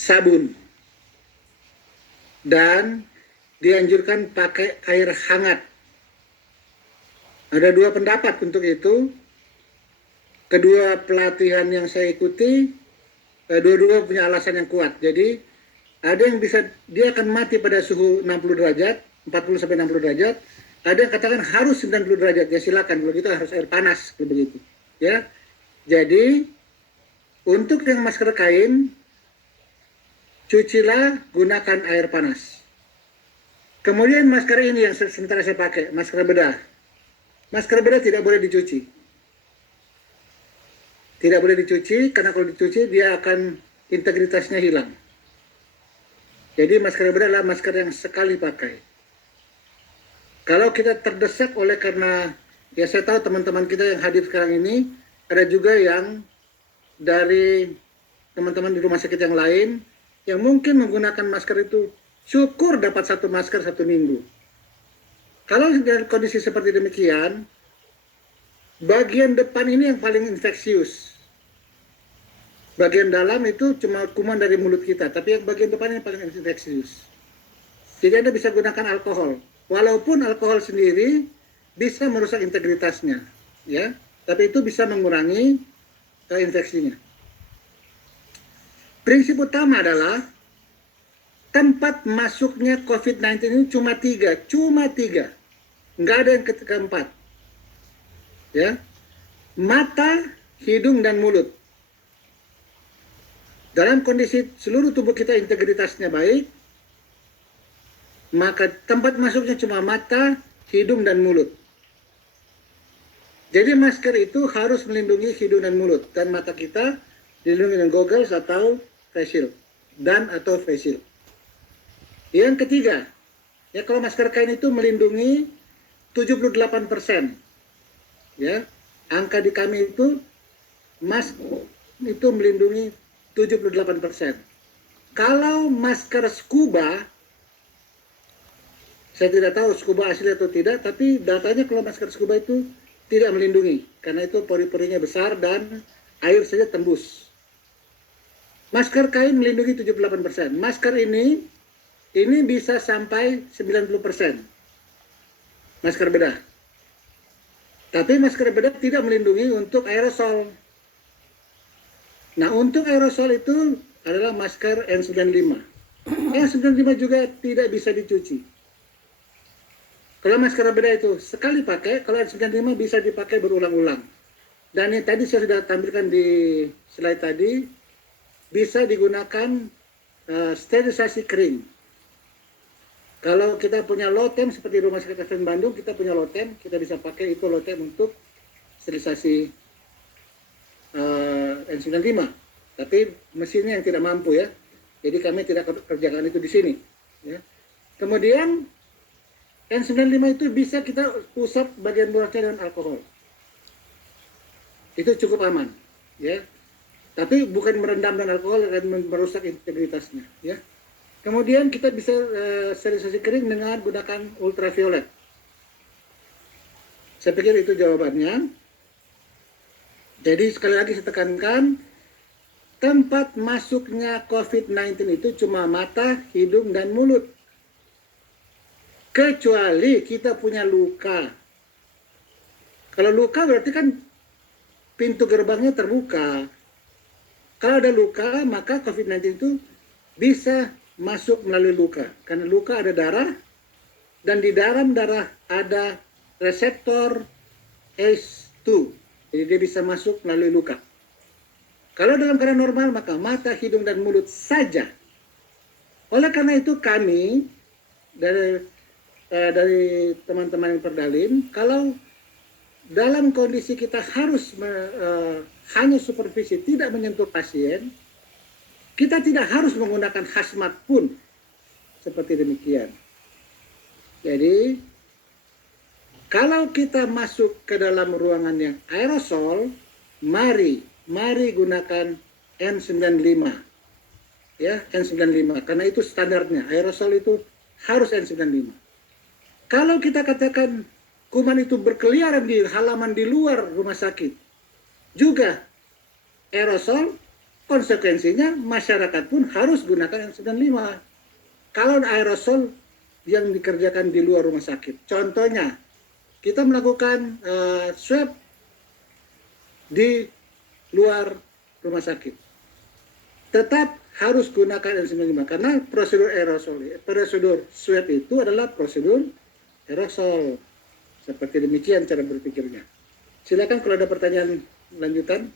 sabun, dan dianjurkan pakai air hangat. Ada dua pendapat untuk itu. Kedua pelatihan yang saya ikuti, dua-dua punya alasan yang kuat. Jadi ada yang bisa, dia akan mati pada suhu 60 derajat, 40 sampai 60 derajat. Ada yang katakan harus 90 derajat. Ya silakan, kalau gitu harus air panas, kalau begitu. Ya. Jadi untuk yang masker kain, cucilah, gunakan air panas. Kemudian masker ini yang sementara saya pakai, masker bedah. Masker bedah tidak boleh dicuci. Tidak boleh dicuci, karena kalau dicuci dia akan integritasnya hilang. Jadi masker bedah adalah masker yang sekali pakai. Kalau kita terdesak oleh karena, ya saya tahu teman-teman kita yang hadir sekarang ini, ada juga yang dari teman-teman di rumah sakit yang lain, yang mungkin menggunakan masker itu, syukur dapat satu masker 1 minggu. Kalau dalam kondisi seperti demikian, bagian depan ini yang paling infeksius. Bagian dalam itu cuma kuman dari mulut kita, tapi yang bagian depan yang paling infeksius. Jadi Anda bisa gunakan alkohol. Walaupun alkohol sendiri bisa merusak integritasnya, ya, tapi itu bisa mengurangi infeksinya. Prinsip utama adalah tempat masuknya COVID-19 ini cuma tiga. Nggak ada yang keempat. Ya, mata, hidung, dan mulut. Dalam kondisi seluruh tubuh kita integritasnya baik, maka tempat masuknya cuma mata, hidung, dan mulut. Jadi masker itu harus melindungi hidung dan mulut, dan mata kita dilindungi dengan goggles atau face shield, atau face shield. Yang ketiga, ya kalau masker kain itu melindungi 78%. Ya, angka di kami itu itu melindungi 78%. Kalau masker scuba, saya tidak tahu scuba asli atau tidak, tapi datanya kalau masker scuba itu tidak melindungi, karena itu pori-porinya besar dan air saja tembus. Masker kain melindungi 78%. Masker ini bisa sampai 90%. Masker bedah. Tapi masker bedah tidak melindungi untuk aerosol. Nah, untuk aerosol itu adalah masker N95. N95 juga tidak bisa dicuci. Kalau masker bedah itu sekali pakai, kalau N95 bisa dipakai berulang-ulang. Dan yang tadi saya sudah tampilkan di slide tadi, bisa digunakan sterilisasi kering. Kalau kita punya lotem seperti Rumah Sakit FN Bandung, kita punya lotem, kita bisa pakai itu lotem untuk sterilisasi N95. Tapi mesinnya yang tidak mampu ya. Jadi kami tidak kerjakan itu di sini. Ya. Kemudian N95 itu bisa kita usap bagian luarnya dengan alkohol. Itu cukup aman. Ya. Tapi bukan merendam dengan alkohol dan merusak integritasnya. Ya. Kemudian kita bisa sterilisasi kering dengan gunakan ultraviolet. Saya pikir itu jawabannya. Jadi sekali lagi saya tekankan, tempat masuknya COVID-19 itu cuma mata, hidung, dan mulut. Kecuali kita punya luka. Kalau luka berarti kan pintu gerbangnya terbuka. Kalau ada luka, maka COVID-19 itu bisa masuk melalui luka. Karena luka ada darah, dan di dalam darah ada reseptor ACE2. Jadi dia bisa masuk melalui luka. Kalau dalam keadaan normal, maka mata, hidung, dan mulut saja. Oleh karena itu kami, dari teman-teman yang Perdalin, kalau dalam kondisi kita harus hanya supervisi, tidak menyentuh pasien, kita tidak harus menggunakan hazmat pun seperti demikian. Jadi, kalau kita masuk ke dalam ruangan yang aerosol, mari gunakan N95. Ya, N95. Karena itu standarnya. Aerosol itu harus N95. Kalau kita katakan kuman itu berkeliaran di halaman di luar rumah sakit, juga aerosol, konsekuensinya masyarakat pun harus gunakan N95. Kalau aerosol yang dikerjakan di luar rumah sakit, contohnya kita melakukan swab di luar rumah sakit, tetap harus gunakan N95 karena prosedur swab itu adalah prosedur aerosol. Seperti demikian cara berpikirnya. Silakan kalau ada pertanyaan lanjutan.